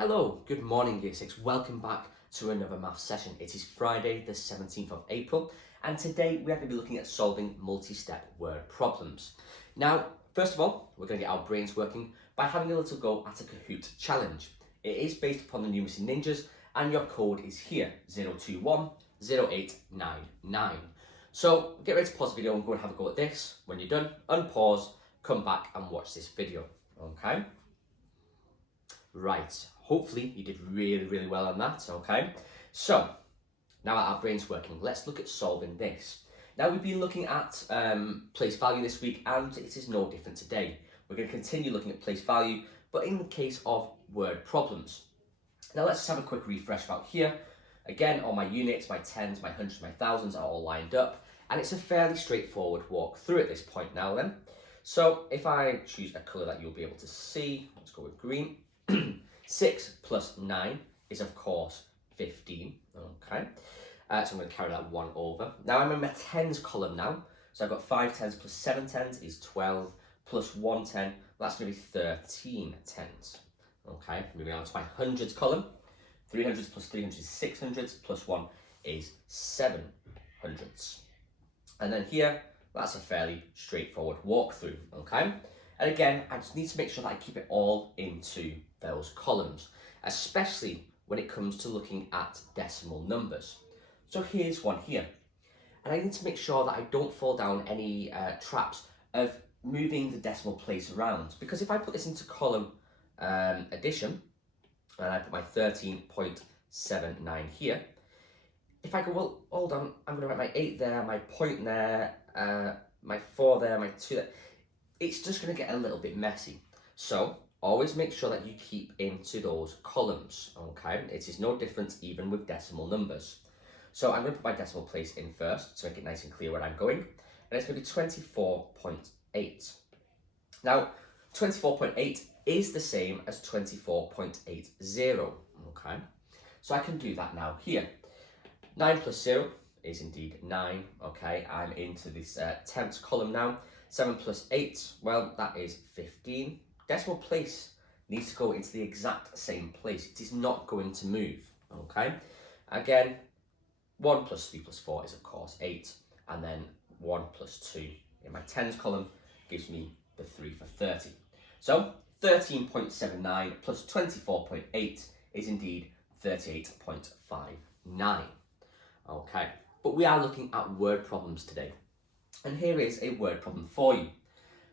Hello, good morning Year 6. Welcome back to another maths session. It is Friday the 17th of April and today we are going to be looking at solving multi-step word problems. Now, first of all, we're going to get our brains working by having a little go at a Kahoot challenge. It is based upon the Numeracy Ninjas and your code is here, 0210899. So get ready to pause the video and go and have a go at this. When you're done, unpause, come back and watch this video, okay? Right, hopefully you did really well on that, okay? So, now that our brain's working, let's look at solving this. Now we've been looking at place value this week and it is no different today. We're going to continue looking at place value, but in the case of word problems. Now let's have a quick refresh about here. Again, all my units, my tens, my hundreds, my thousands are all lined up and it's a fairly straightforward walk through at this point now then. So if I choose a colour that you'll be able to see, let's go with green. 6 plus 9 is of course 15, okay? So I'm going to carry that 1 over. Now I'm in my tens column now, so I've got 5 tens plus 7 tens is 12, plus 1 10, that's going to be 13 tens. Okay, moving on to my hundreds column, 300s plus 300s is 600s, plus 1 is 700s. And then here, that's a fairly straightforward walkthrough, okay? And again, I just need to make sure that I keep it all into those columns, especially when it comes to looking at decimal numbers. So here's one here. And I need to make sure that I don't fall down any traps of moving the decimal place around. Because if I put this into column addition, and I put my 13.79 here, if I go, well, hold on, I'm going to write my 8 there, my point there, my 4 there, my 2 there, it's just going to get a little bit messy. So always make sure that you keep into those columns, okay? It is no different even with decimal numbers. So I'm going to put my decimal place in first to make it nice and clear where I'm going. And it's going to be 24.8. Now, 24.8 is the same as 24.80, okay? So I can do that now here. 9 plus 0 is indeed 9, okay? I'm into this tenths column now. 7 plus 8, well, that is 15. Decimal place needs to go into the exact same place. It is not going to move, okay? Again, 1 plus 3 plus 4 is, of course, 8. And then 1 plus 2 in my tens column gives me the 3 for 30. So 13.79 plus 24.8 is indeed 38.59. Okay, but we are looking at word problems today. And here is a word problem for you.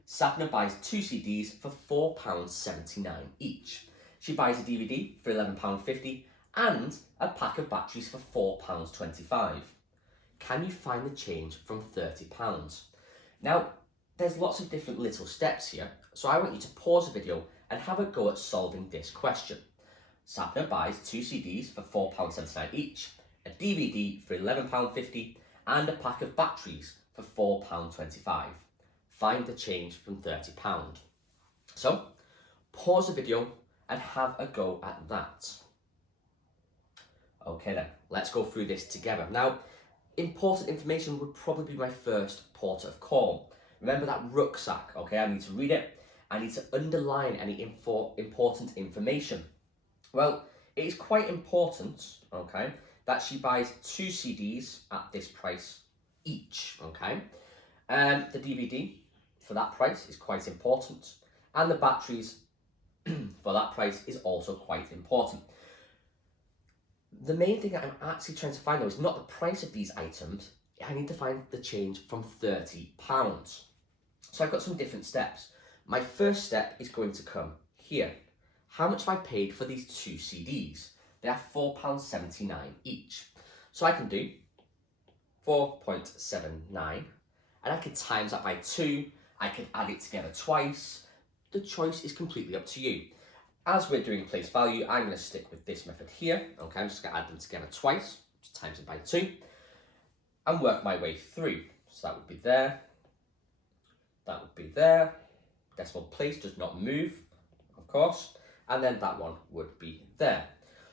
Sapna buys 2 CDs for £4.79 each. She buys a DVD for £11.50 and a pack of batteries for £4.25. Can you find the change from £30? Now, there's lots of different little steps here, so I want you to pause the video and have a go at solving this question. Sapna buys 2 CDs for £4.79 each, a DVD for £11.50 and a pack of batteries for £4.25. Find the change from £30. So, pause the video and have a go at that. Okay then, let's go through this together. Now, important information would probably be my first port of call. Remember that rucksack, okay? I need to read it. I need to underline any important information. Well, it is quite important, okay, that she buys 2 CDs at this price each, okay? The DVD for that price is quite important, and the batteries for that price is also quite important. The main thing that I'm actually trying to find though is not the price of these items, I need to find the change from £30. So I've got some different steps. My first step is going to come here. How much have I paid for these 2 CDs? They are £4.79 each. So I can do 4.79 and I could times that by 2. I could add it together twice. The choice is completely up to you. As we're doing place value, I'm going to stick with this method here. Okay, I'm just going to add them together twice, just times it by 2, and work my way through. So that would be there, that would be there. Decimal place does not move, of course, and then that one would be there.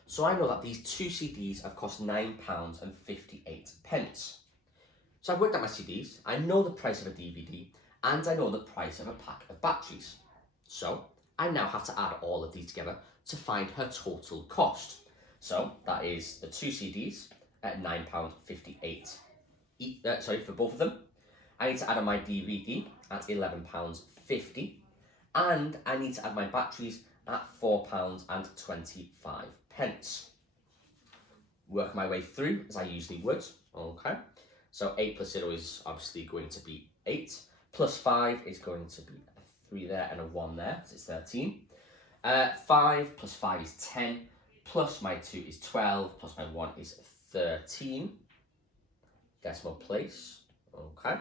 So I know that these 2 CDs have cost £9.58. So I've worked out my CDs, I know the price of a DVD, and I know the price of a pack of batteries. So I now have to add all of these together to find her total cost. So that is the 2 CDs at £9.58 for both of them. I need to add on my DVD at £11.50, and I need to add my batteries at £4.25. Work my way through as I usually would. Okay, so 8 plus 0 is obviously going to be 8, plus 5 is going to be a 3 there and a 1 there, so it's 13. 5 plus 5 is 10, plus my 2 is 12, plus my 1 is 13. Decimal place, okay.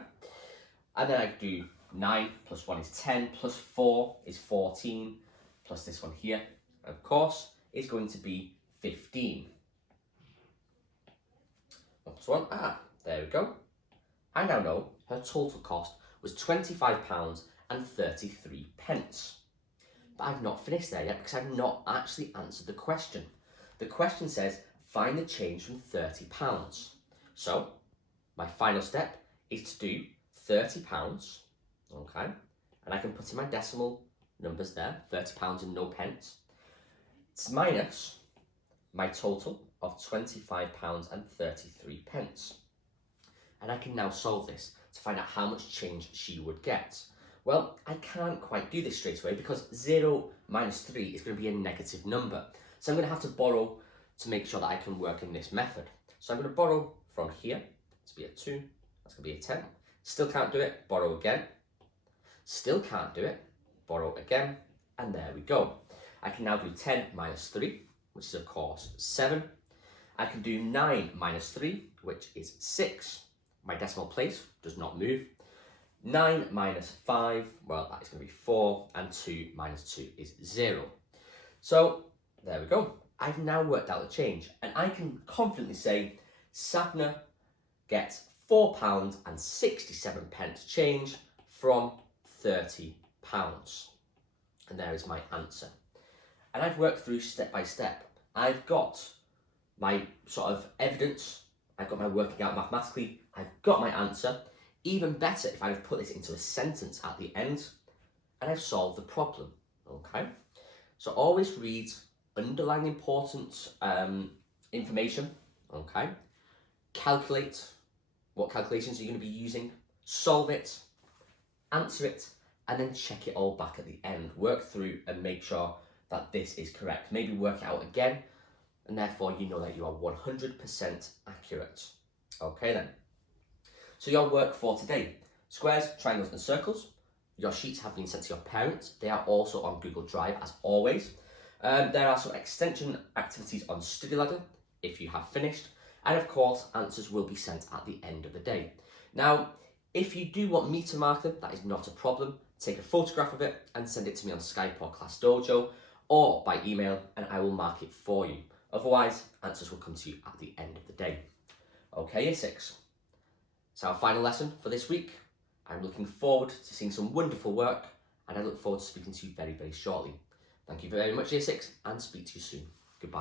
And then I do 9 plus 1 is 10, plus 4 is 14, plus this one here, of course, is going to be 15. Next one, there we go. I now know her total cost was £25.33. But I've not finished there yet because I've not actually answered the question. The question says, find the change from £30. So, my final step is to do £30, okay? And I can put in my decimal numbers there, £30 and no pence. It's minus my total of £25.33. And I can now solve this to find out how much change she would get. Well, I can't quite do this straight away because 0 minus 3 is going to be a negative number. So I'm going to have to borrow to make sure that I can work in this method. So I'm going to borrow from here to be a 2, that's going to be a 10. Still can't do it, borrow again. Still can't do it, borrow again, and there we go. I can now do 10 minus 3, which is of course 7. I can do 9 minus 3, which is 6. My decimal place does not move. 9 minus 5, well, that is going to be 4, and 2 minus 2 is 0. So, there we go. I've now worked out the change, and I can confidently say Sapna gets £4.67 change from £30. And there is my answer. And I've worked through step by step. I've got my sort of evidence, I've got my working out mathematically, I've got my answer. Even better if I've put this into a sentence at the end, and I've solved the problem, okay? So always read underlying important information, okay? Calculate what calculations you're going to be using, solve it, answer it, and then check it all back at the end. Work through and make sure that this is correct. Maybe work it out again, and therefore you know that you are 100% accurate. Okay then. So your work for today: squares, triangles and circles. Your sheets have been sent to your parents. They are also on Google Drive as always. There are some extension activities on StudyLadder if you have finished. And of course, answers will be sent at the end of the day. Now, if you do want me to mark them, that is not a problem. Take a photograph of it and send it to me on Skype or Class Dojo or by email, and I will mark it for you. Otherwise, answers will come to you at the end of the day. Okay, Year 6. So our final lesson for this week. I'm looking forward to seeing some wonderful work, and I look forward to speaking to you very, very shortly. Thank you very much, Year 6, and speak to you soon.